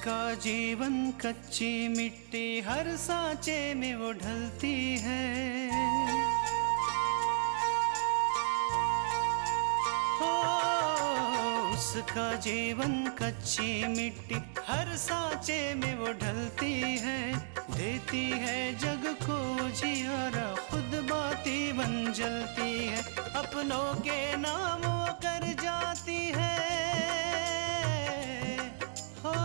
जिसका जीवन कच्ची मिट्टी हर सांचे में वो ढलती है, हो उसका जीवन कच्ची मिट्टी हर सांचे में वो ढलती है। देती है जग को जियारा, खुद बाती बन जलती है। अपनों के नाम वो कर जाती है, हो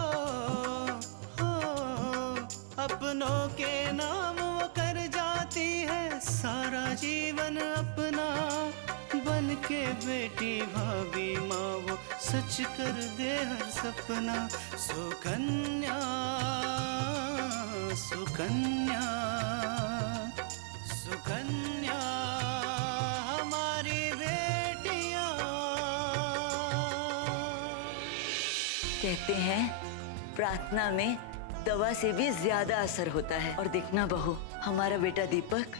अपनों के नाम वो कर जाती है। सारा जीवन अपना बन के बेटी भाभी माँ वो सच कर दे हर सपना। सुकन्या सुकन्या सुकन्या हमारी बेटियां। कहते हैं प्रार्थना में दवा से भी ज्यादा असर होता है। और देखना बहू, हमारा बेटा दीपक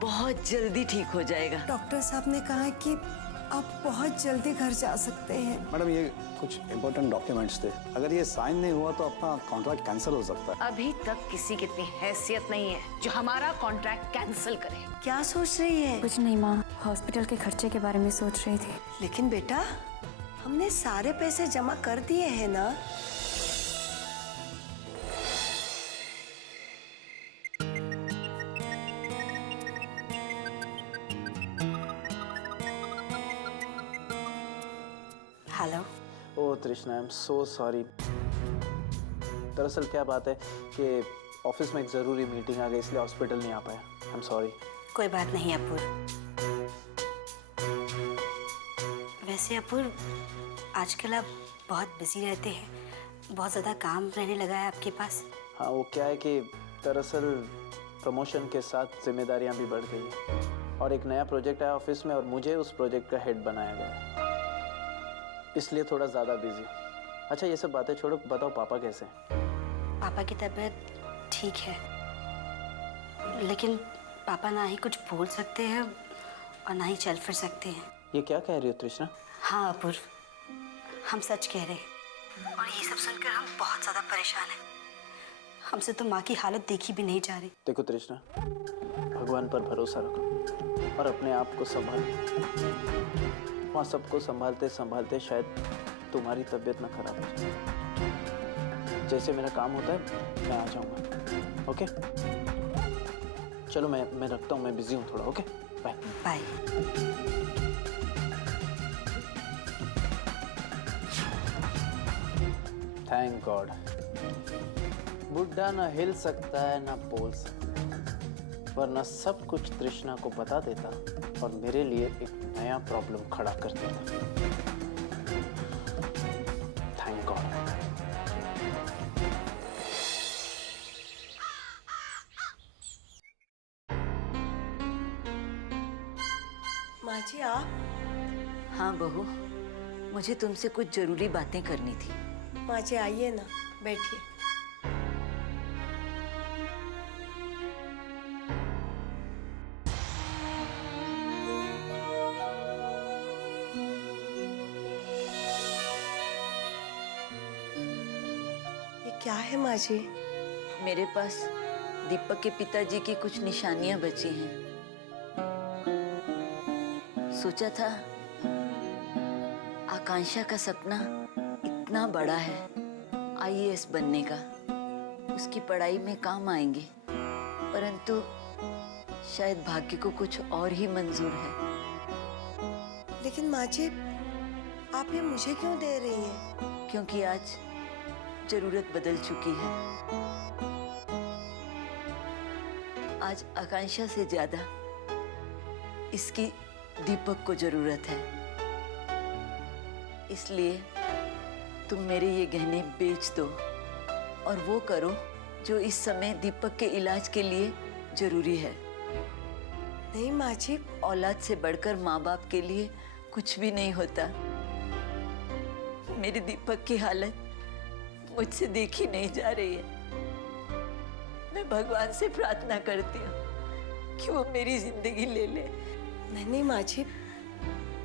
बहुत जल्दी ठीक हो जाएगा। डॉक्टर साहब ने कहा है कि आप बहुत जल्दी घर जा सकते हैं। मैडम ये कुछ इम्पोर्टेंट डॉक्यूमेंट्स थे, अगर ये साइन नहीं हुआ तो अपना कॉन्ट्रैक्ट कैंसिल हो सकता है। अभी तक किसी की इतनी हैसियत नहीं है जो हमारा कॉन्ट्रैक्ट कैंसिल करे। क्या सोच रही है? कुछ नहीं माँ, हॉस्पिटल के खर्चे के बारे में सोच रही थी। लेकिन बेटा, हमने सारे पैसे जमा कर दिए हैं ना। हेलो। ओह तृष्णा, आई एम सो सॉरी। दरअसल क्या बात है कि ऑफिस में एक ज़रूरी मीटिंग आ गई, इसलिए हॉस्पिटल नहीं आ पाया। I am sorry. कोई बात नहीं अपूर। वैसे अपूर, आजकल आप बहुत बिजी रहते हैं, बहुत ज़्यादा काम रहने लगा है आपके पास। हाँ, वो क्या है कि दरअसल प्रमोशन के साथ जिम्मेदारियां भी बढ़ गई हैं और एक नया प्रोजेक्ट आया ऑफिस में और मुझे उस प्रोजेक्ट का हेड बनाया गया, इसलिए थोड़ा ज़्यादा बिजी। अच्छा ये सब बातें छोड़ो, बताओ पापा कैसे हैं? पापा की तबीयत ठीक है, लेकिन पापा ना ही कुछ बोल सकते हैं और ना ही चल फिर सकते हैं। ये क्या कह रही हो तृष्णा? हाँ अपूर्व, हम सच कह रहे हैं और ये सब सुनकर हम बहुत ज़्यादा परेशान हैं। हमसे तो माँ की हालत देखी भी नहीं जा रही। देखो तृष्णा, भगवान पर भरोसा रखो और अपने आप को संभालो। वहाँ सबको संभालते संभालते शायद तुम्हारी तबीयत ना खराब हो जाए। जैसे मेरा काम होता है मैं आ जाऊँगा। ओके चलो, मैं रखता हूँ, मैं बिजी हूँ थोड़ा। Okay bye bye. Thank God, बुढ़ा ना हिल सकता है ना बोल सकता है, वरना सब कुछ तृष्णा को बता देता और मेरे लिए एक नया प्रॉब्लम खड़ा कर देता। Thank God. माँ जी आप? हाँ बहू, मुझे तुमसे कुछ जरूरी बातें करनी थी। माँ जी आइए ना, बैठिए। ये क्या है माँ जी? मेरे पास दीपक के पिताजी की कुछ निशानियां बची हैं। सोचा था आकांक्षा का सपना इतना बड़ा है आईएएस बनने का, उसकी पढ़ाई में काम आएंगे, परंतु शायद भाग्य को कुछ और ही मंजूर है। लेकिन माँ जी, आप ये मुझे क्यों दे रही हैं? क्योंकि आज जरूरत बदल चुकी है। आज आकांक्षा से ज्यादा इसकी दीपक को जरूरत है। इसलिए तुम मेरे ये गहने बेच दो और वो करो जो इस समय दीपक के इलाज के लिए जरूरी है। नहीं माँ जी, औलाद से बढ़कर माँ बाप के लिए कुछ भी नहीं होता। मेरे दीपक की हालत मुझसे देखी नहीं जा रही है। मैं भगवान से प्रार्थना करती हूँ कि वो मेरी जिंदगी ले ले। नहीं माँ जी,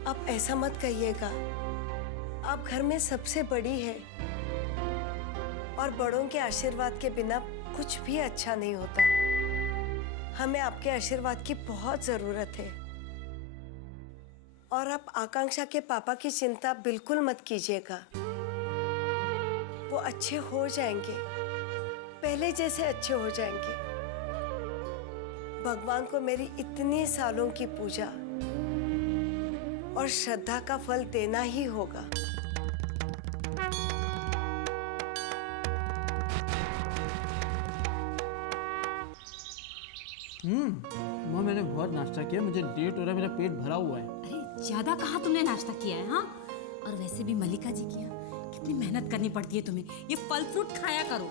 आप ऐसा मत कहिएगा। आप घर में सबसे बड़ी है और बड़ों के आशीर्वाद के बिना कुछ भी अच्छा नहीं होता। हमें आपके आशीर्वाद की बहुत जरूरत है। और आप आकांक्षा के पापा की चिंता बिल्कुल मत कीजिएगा, वो अच्छे हो जाएंगे, पहले जैसे अच्छे हो जाएंगे। भगवान को मेरी इतने सालों की पूजा और श्रद्धा का फल देना ही होगा। माँ मैंने बहुत नाश्ता किया, मुझे लेट हो रहा है, मेरा पेट भरा हुआ है। अरे ज्यादा कहाँ तुमने नाश्ता किया है? हाँ, और वैसे भी मल्लिका जी की यहाँ कितनी मेहनत करनी पड़ती है तुम्हें। ये फल फ्रूट खाया करो।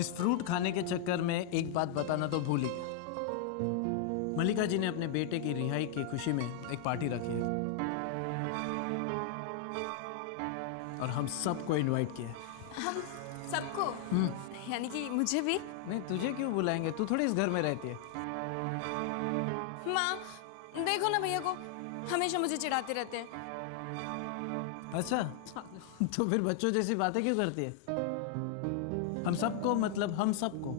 इस फ्रूट खाने के चक्कर में एक बात बताना तो भूल ही गया। मल्लिका जी ने अपने बेटे की रिहाई की खुशी में एक पार्टी रखी है और हम सबको इनवाइट किया है। हम सबको? यानी कि मुझे भी? नहीं, तुझे क्यों बुलाएंगे, तू थोड़ी इस घर में रहती है। माँ देखो ना भैया को, हमेशा मुझे चिढ़ाते रहते हैं। अच्छा, तो फिर बच्चों जैसी बातें क्यों करती है? हम सबको मतलब हम सबको,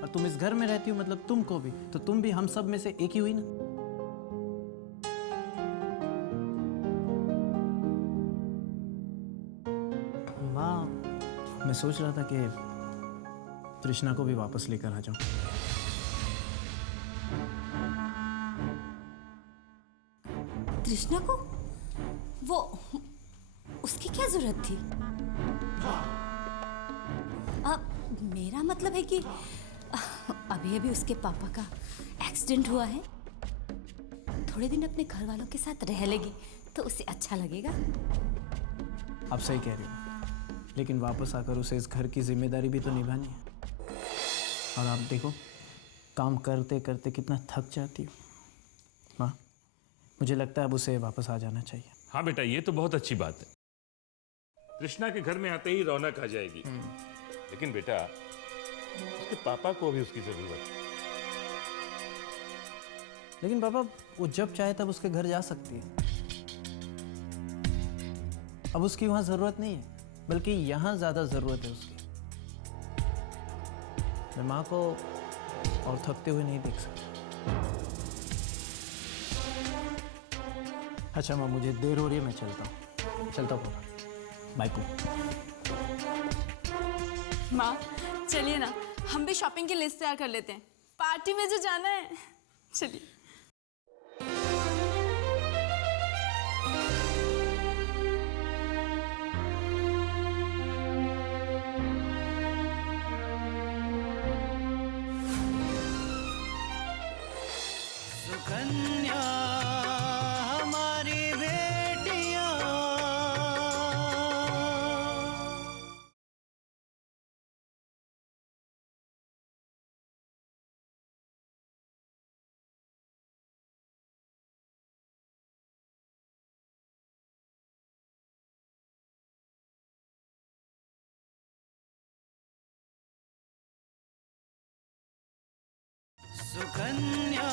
और तुम इस घर में रहती हो मतलब तुमको भी, तो तुम भी हम सब में से एक ही हुई ना। माँ, मैं सोच रहा था कि तृष्णा को भी वापस लेकर आ जाऊं। तृष्णा को? वो उसकी क्या जरूरत थी? मेरा मतलब है कि अभी अभी उसके पापा का एक्सीडेंट हुआ है, थोड़े दिन अपने घर वालों के साथ रह लेगी तो उसे अच्छा लगेगा। आप सही कह रही हो, लेकिन वापस आकर उसे इस घर की जिम्मेदारी भी तो निभानी है। और आप देखो, काम करते करते कितना थक जाती हो। माँ, मुझे लगता है अब उसे वापस आ जाना चाहिए। हाँ बेटा, ये तो बहुत अच्छी बात है। कृष्णा के घर में आते ही रौनक आ जाएगी। लेकिन बेटा, उसके पापा को भी उसकी जरूरत है। लेकिन पापा, वो जब चाहे तब उसके घर जा सकती है। अब उसकी वहां जरूरत नहीं है, बल्कि यहां ज्यादा जरूरत है उसकी। मैं माँ को और थकते हुए नहीं देख सकता। अच्छा माँ, मुझे देर हो रही है, मैं चलता हूँ पापा। बाय को। माँ चलिए ना, हम भी शॉपिंग की लिस्ट तैयार कर लेते हैं, पार्टी में जो जाना है। चलिए। सुकन्या हमारी बेटियां, सुकन्या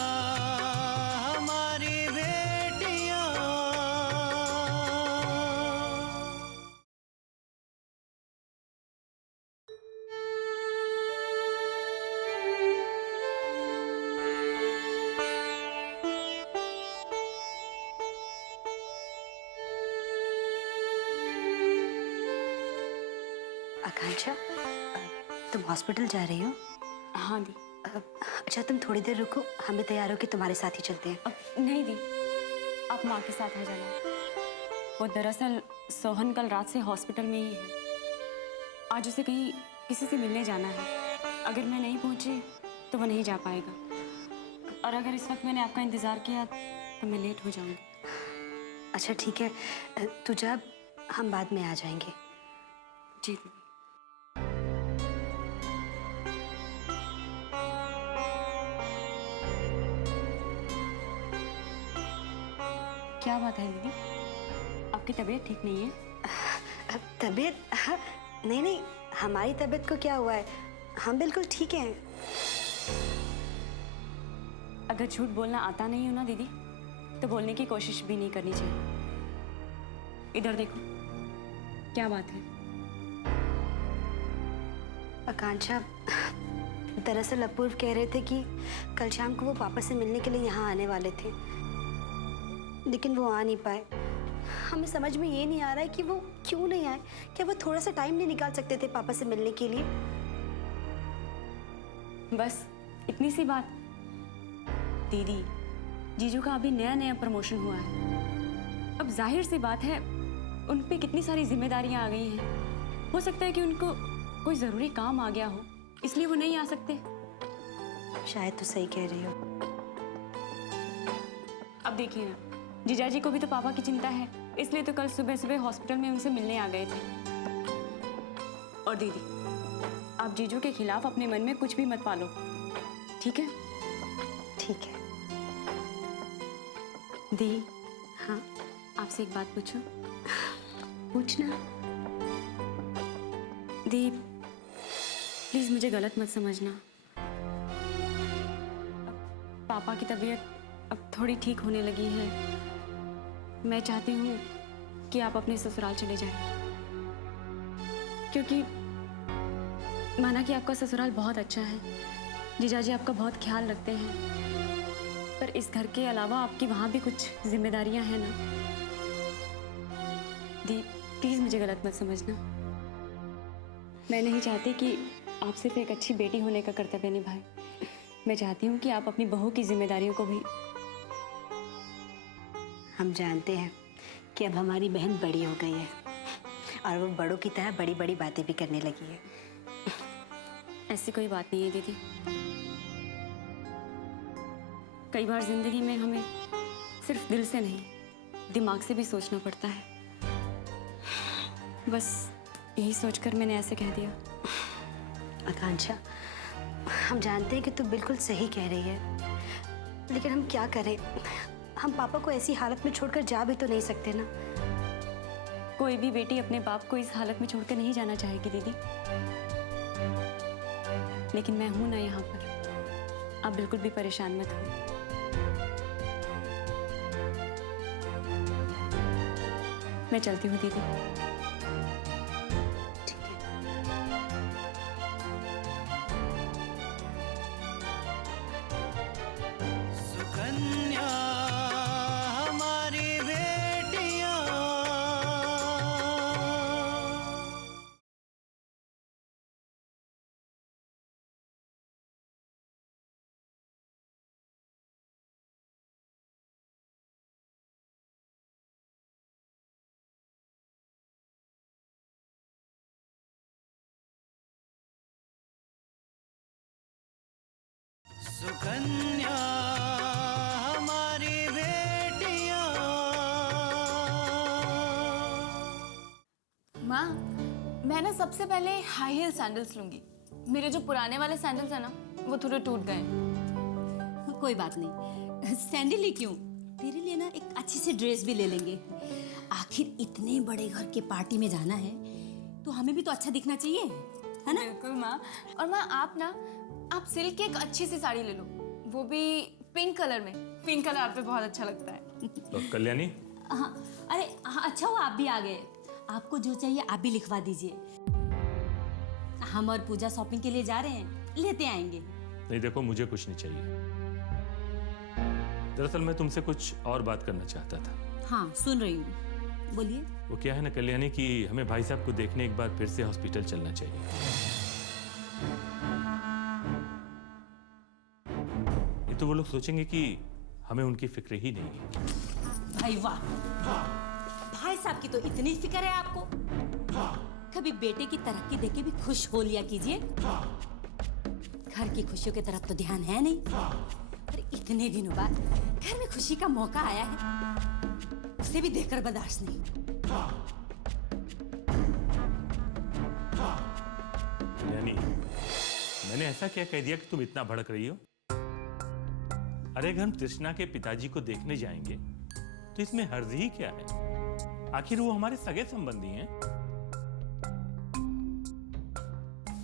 हमारी बेटियां। आकांक्षा, तुम हॉस्पिटल जा रही हो? हाँ दी। अच्छा तुम थोड़ी देर रुको, हम भी तैयार होकर तुम्हारे साथ ही चलते हैं। नहीं दी, आप माँ के साथ आ जाना। वो दरअसल सोहन कल रात से हॉस्पिटल में ही है। आज उसे कहीं किसी से मिलने जाना है। अगर मैं नहीं पहुंची तो वो नहीं जा पाएगा, और अगर इस वक्त मैंने आपका इंतज़ार किया तो मैं लेट हो जाऊंगी। अच्छा ठीक है, तू जा, हम बाद में आ जाएंगे। जी दीदी। क्या बात है दीदी, आपकी तबीयत ठीक नहीं है? तबीयत? नहीं नहीं, हमारी तबीयत को क्या हुआ है, हम बिल्कुल ठीक हैं। अगर झूठ बोलना आता नहीं हो ना दीदी, तो बोलने की कोशिश भी नहीं करनी चाहिए। इधर देखो, क्या बात है? आकांक्षा, दरअसल अपूर्व कह रहे थे कि कल शाम को वो पापा से मिलने के लिए यहाँ आने वाले थे, लेकिन वो आ नहीं पाए। हमें समझ में ये नहीं आ रहा है कि वो क्यों नहीं आए। क्या वो थोड़ा सा टाइम नहीं निकाल सकते थे पापा से मिलने के लिए? बस इतनी सी बात। दीदी, जीजू का अभी नया नया प्रमोशन हुआ है। अब जाहिर सी बात है उन पे कितनी सारी जिम्मेदारियां आ गई हैं। हो सकता है कि उनको कोई जरूरी काम आ गया हो, इसलिए वो नहीं आ सकते। शायद तो सही कह रही हो। अब देखिए ना, जीजाजी को भी तो पापा की चिंता है, इसलिए तो कल सुबह सुबह हॉस्पिटल में उनसे मिलने आ गए थे। और दीदी, आप जीजू के खिलाफ अपने मन में कुछ भी मत पालो, ठीक है? ठीक है। दी, हाँ, आपसे एक बात पूछूं? पूछना। दी, प्लीज मुझे गलत मत समझना। पापा की तबीयत अब थोड़ी ठीक होने लगी है। मैं चाहती हूँ कि आप अपने ससुराल चले जाएं, क्योंकि माना कि आपका ससुराल बहुत अच्छा है, जीजाजी आपका बहुत ख्याल रखते हैं, पर इस घर के अलावा आपकी वहाँ भी कुछ जिम्मेदारियाँ हैं ना। दी, प्लीज मुझे गलत मत समझना। मैं नहीं चाहती कि आप सिर्फ एक अच्छी बेटी होने का कर्तव्य निभाएं। मैं चाहती हूँ कि आप अपनी बहू की जिम्मेदारियों को भी। हम जानते हैं कि अब हमारी बहन बड़ी हो गई है और वो बड़ों की तरह बड़ी बड़ी बातें भी करने लगी है। ऐसी कोई बात नहीं है दीदी। कई बार जिंदगी में हमें सिर्फ दिल से नहीं, दिमाग से भी सोचना पड़ता है। बस यही सोचकर मैंने ऐसे कह दिया। आकांक्षा, हम जानते हैं कि तू बिल्कुल सही कह रही है, लेकिन हम क्या करें? हम पापा को ऐसी हालत में छोड़कर जा भी तो नहीं सकते ना। कोई भी बेटी अपने बाप को इस हालत में छोड़कर नहीं जाना चाहेगी दीदी, लेकिन मैं हूं ना यहाँ पर। आप बिल्कुल भी परेशान मत हो। मैं चलती हूँ दीदी। ठीक है। सुकन्या हमारी बेटियां, सुकन्या हमारी बेटियां। माँ, मैं ना सबसे पहले हाई हील सैंडल्स लूंगी। मेरे जो पुराने वाले सैंडल्स हैं ना, वो थोड़े टूट गए हैं। कोई बात नहीं, सैंडल ही क्यों, तेरे लिए ना एक अच्छी सी ड्रेस भी ले लेंगे। आखिर इतने बड़े घर के पार्टी में जाना है तो हमें भी तो अच्छा दिखना चाहिए, है ना? बिल्कुल माँ। और माँ, आप सिल्क की एक अच्छी सी साड़ी ले लो, वो भी पिंक कलर में। पिंक कलर आप पे बहुत अच्छा लगता है। तो कल्याणी, हाँ, अरे हाँ, अच्छा हुआ आप भी आ गए। आपको जो चाहिए आप भी लिखवा दीजिए। हम और पूजा शॉपिंग के लिए जा रहे हैं, लेते आएंगे। नहीं देखो, मुझे कुछ नहीं चाहिए। दरअसल मैं तुमसे कुछ और बात करना चाहता था। हाँ, सुन रही हूँ, बोलिए। वो क्या है ना कल्याणी कि हमें भाई साहब को देखने एक बार फिर से हॉस्पिटल चलना चाहिए। ये तो वो लोग सोचेंगे कि हमें उनकी फिक्र ही नहीं है। भाई वाह, भाई साहब की तो इतनी फिक्र है आपको। कभी बेटे की तरक्की देख के भी खुश हो लिया कीजिए। घर की खुशियों की तरफ तो ध्यान है नहीं, पर इतने दिनों बाद घर में खुशी का मौका आया है, उसे भी देखकर बर्दाश्त नहीं। कल्याणी, मैंने ऐसा क्या कह दिया कि तुम इतना भड़क रही हो? अरे अगर हम तृष्णा के पिताजी को देखने जाएंगे तो इसमें हर्ज ही क्या है? आखिर वो हमारे सगे संबंधी हैं।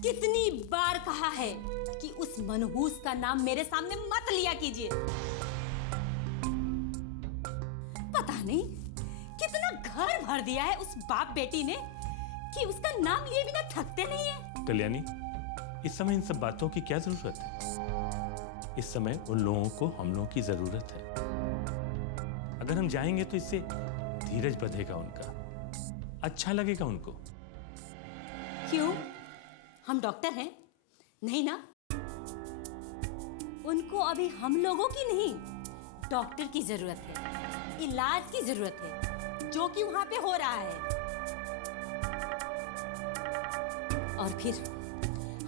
कितनी बार कहा है कि उस मनहूस का नाम मेरे सामने मत लिया कीजिए। कर दिया है उस बाप बेटी ने कि उसका नाम लिए बिना थकते नहीं है। कल्याणी, इस समय इन सब बातों की क्या जरूरत है? इस समय उन लोगों को हम लोगों की जरूरत है। अगर हम जाएंगे तो इससे धीरज बढ़ेगा उनका, अच्छा लगेगा उनको। क्यों? हम डॉक्टर हैं? नहीं ना। उनको अभी हम लोगों की नहीं, डॉक्टर की जरूरत है, इलाज की जरूरत है, जो कि वहां पे हो रहा है। और फिर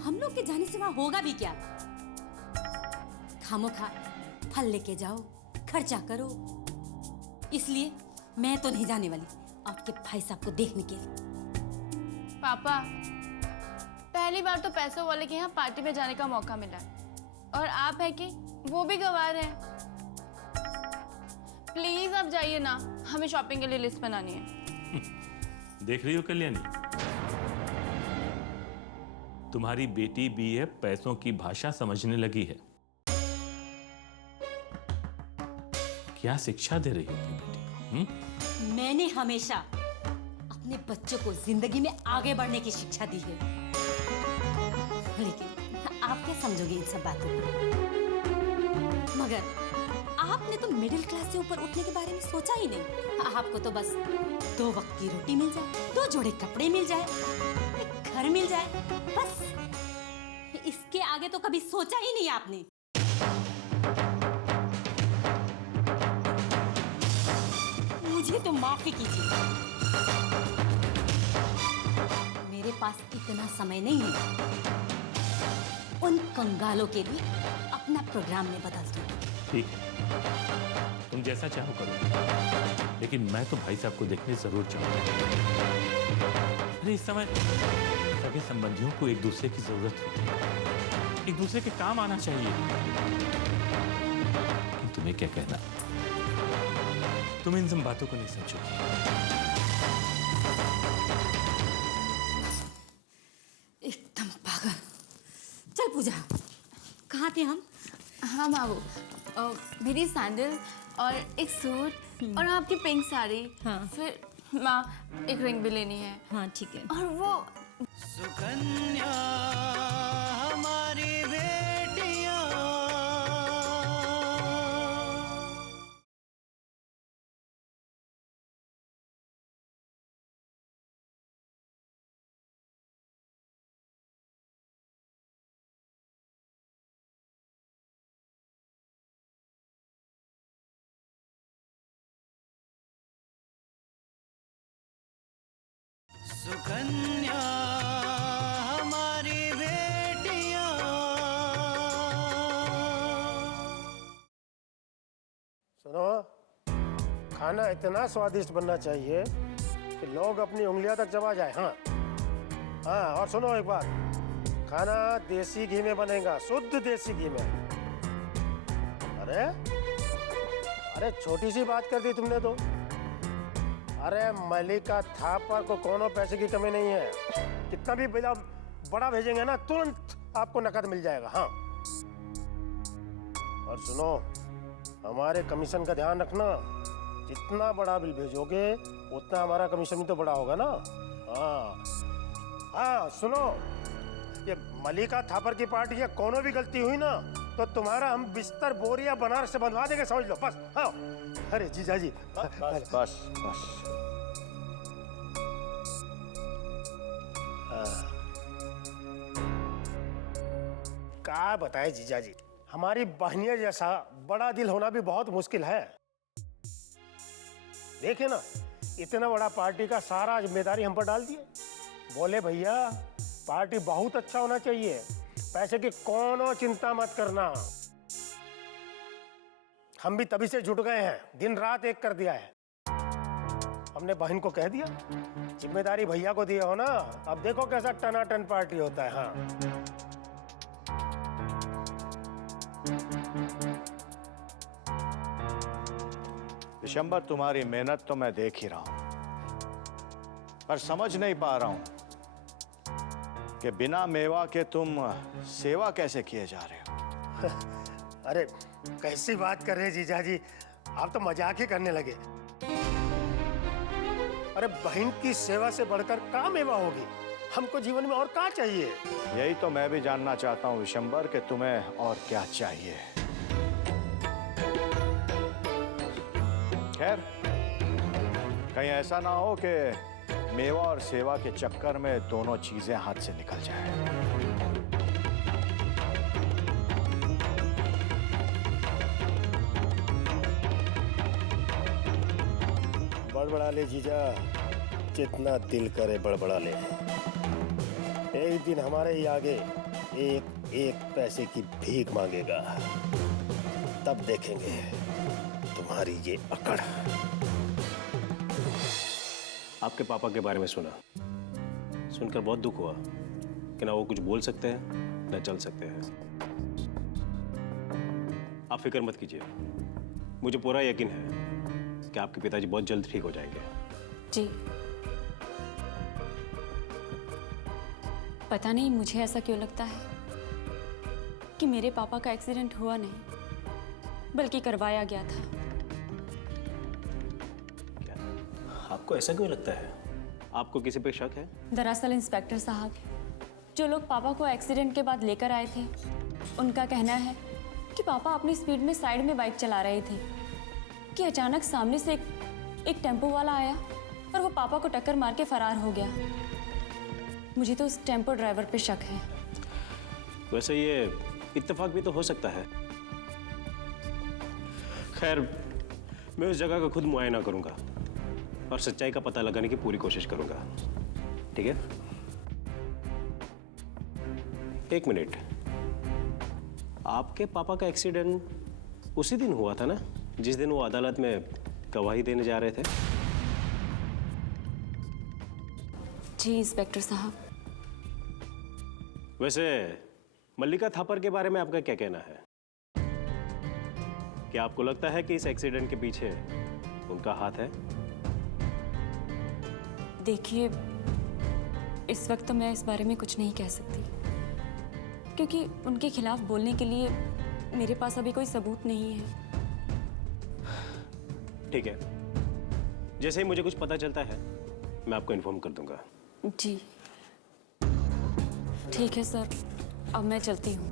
हम लोग के जाने से वहां होगा भी क्या? खामोखा फल लेके जाओ, खर्चा करो। इसलिए मैं तो नहीं जाने वाली आपके भाई साहब को देखने के लिए। पापा, पहली बार तो पैसों वाले के यहाँ पार्टी में जाने का मौका मिला है और आप है कि वो भी गंवार हैं। प्लीज आप जाइए ना, हमें शॉपिंग के लिए लिस्ट बनानी है। देख रही हो कल्याणी, तुम्हारी बेटी भी है पैसों की भाषा समझने लगी है। क्या शिक्षा दे रही हो अपनी बेटी को? मैंने हमेशा अपने बच्चों को जिंदगी में आगे बढ़ने की शिक्षा दी है, लेकिन आप क्या समझोगे इन सब बातों को? मगर आपने तो मिडिल क्लास से ऊपर उठने के बारे में सोचा ही नहीं। आपको तो बस 2 वक्त की रोटी मिल जाए, 2 जोड़े कपड़े मिल जाए, एक घर मिल जाए, बस। इसके आगे तो कभी सोचा ही नहीं आपने। मुझे तो माफी कीजिए, मेरे पास इतना समय नहीं है उन कंगालों के लिए अपना प्रोग्राम में बदल दूं। ठीक है, तुम जैसा चाहो करो, लेकिन मैं तो भाई साहब को देखने जरूर चाहूंगा। अरे इस समय सभी संबंधियों को एक दूसरे की जरूरत होती है, एक दूसरे के काम आना चाहिए। लेकिन तुम्हें क्या कहना, तुम इन सब बातों को नहीं समझोगी। एकदम पागल। चल पूजा, कहाँ थे हम? हाँ बाबू, मेरी सैंडल और एक सूट और आपकी पिंक साड़ी। हाँ। फिर माँ एक रिंग भी लेनी है। हाँ ठीक है। और वो सुकन्या हमारी बेटियां। सुकन्या हमारी बेटियां। सुनो, खाना इतना स्वादिष्ट बनना चाहिए कि लोग अपनी उंगलियां तक चबा जाए। हाँ हाँ, और सुनो एक बात, खाना देसी घी में बनेगा, शुद्ध देसी घी में। अरे अरे छोटी सी बात कर दी तुमने तो। अरे मलिका थापर को कोनो पैसे की कमी नहीं है, कितना भी बड़ा भेजेंगे ना, तुरंत आपको नकद मिल जाएगा। हाँ, और सुनो, हमारे कमीशन का ध्यान रखना, जितना बड़ा बिल भेजोगे उतना हमारा कमीशन भी तो बड़ा होगा ना। हाँ हाँ, सुनो, ये मलिका थापर की पार्टी है, कोनो भी गलती हुई ना तो तुम्हारा हम बिस्तर बोरिया बनारस से बंधवा देंगे, समझ लो बस। हाँ, अरे जीजा जी, बस बस बस। क्या बताए जीजा जी, हमारी बहनिया जैसा बड़ा दिल होना भी बहुत मुश्किल है। देखिए ना, इतना बड़ा पार्टी का सारा जिम्मेदारी हम पर डाल दिए। बोले भैया पार्टी बहुत अच्छा होना चाहिए, पैसे की कोनो चिंता मत करना। हम भी तभी से जुट गए हैं, दिन रात एक कर दिया है। हमने बहन को कह दिया, जिम्मेदारी भैया को दिए हो ना, अब देखो कैसा टनाटन पार्टी होता है। हाँ, दिसंबर, तुम्हारी मेहनत तो मैं देख ही रहा हूं, पर समझ नहीं पा रहा हूं कि बिना मेवा के तुम सेवा कैसे किए जा रहे हो। अरे कैसी बात कर रहे हैं जीजा जी, आप तो मजाक ही करने लगे। अरे बहन की सेवा से बढ़कर क्या मेवा होगी? हमको जीवन में और क्या चाहिए? यही तो मैं भी जानना चाहता हूँ विशंबर कि तुम्हें और क्या चाहिए। खैर, कहीं ऐसा ना हो कि मेवा और सेवा के चक्कर में दोनों चीजें हाथ से निकल जाएं। बड़बड़ा ले जीजा, जितना दिल करे बड़बड़ा ले। एक दिन हमारे ही आगे एक एक पैसे की भीख मांगेगा, तब देखेंगे तुम्हारी ये अकड़। आपके पापा के बारे में सुनकर बहुत दुख हुआ कि ना वो कुछ बोल सकते हैं ना चल सकते हैं। आप फिक्र मत कीजिए, मुझे पूरा यकीन है कि आपके पिताजी बहुत जल्द ठीक हो जाएंगे। जी, पता नहीं मुझे ऐसा क्यों लगता है कि मेरे पापा का एक्सीडेंट हुआ नहीं बल्कि करवाया गया था। आपको ऐसा क्यों लगता है? आपको किसी पे शक है? दरअसल इंस्पेक्टर साहब, जो लोग पापा को एक्सीडेंट के बाद लेकर आए थे, उनका कहना है कि पापा अपनी स्पीड में साइड में बाइक चला रहे थे कि अचानक सामने से एक टेम्पो वाला आया और वो पापा को टक्कर मार के फरार हो गया। मुझे तो उस टेम्पो ड्राइवर पे शक है। वैसे ये इत्तेफाक भी तो हो सकता है। खैर, मैं उस जगह का खुद मुआयना करूंगा और सच्चाई का पता लगाने की पूरी कोशिश करूंगा। ठीक है? एक मिनट, आपके पापा का एक्सीडेंट उसी दिन हुआ था ना जिस दिन वो अदालत में गवाही देने जा रहे थे? जी इंस्पेक्टर साहब। वैसे मल्लिका थापर के बारे में आपका क्या कहना है? क्या आपको लगता है कि इस एक्सीडेंट के पीछे उनका हाथ है? देखिए, इस वक्त तो मैं इस बारे में कुछ नहीं कह सकती क्योंकि उनके खिलाफ बोलने के लिए मेरे पास अभी कोई सबूत नहीं है। ठीक है, जैसे ही मुझे कुछ पता चलता है मैं आपको इन्फॉर्म कर दूंगा। जी ठीक है सर, अब मैं चलती हूँ।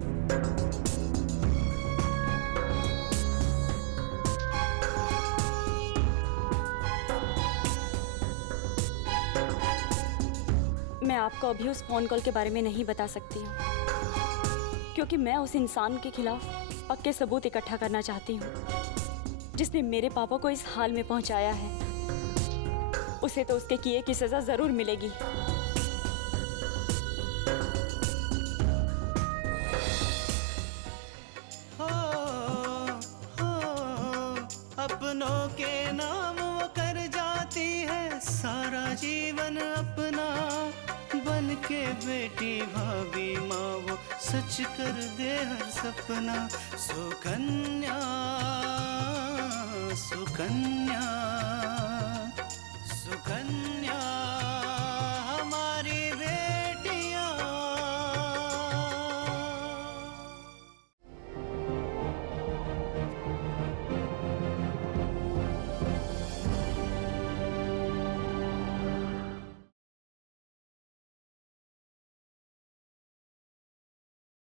मैं आपको अभी उस फोन कॉल के बारे में नहीं बता सकती हूँ क्योंकि मैं उस इंसान के खिलाफ पक्के सबूत इकट्ठा करना चाहती हूँ जिसने मेरे पापा को इस हाल में पहुंचाया है। उसे तो उसके किए की सजा जरूर मिलेगी। अपनों के नाम वो कर जाती है सारा जीवन अपना, बन के बेटी भाभी माँ वो सच कर दे हर सपना। सुकन्या सुकन्या सुकन्या।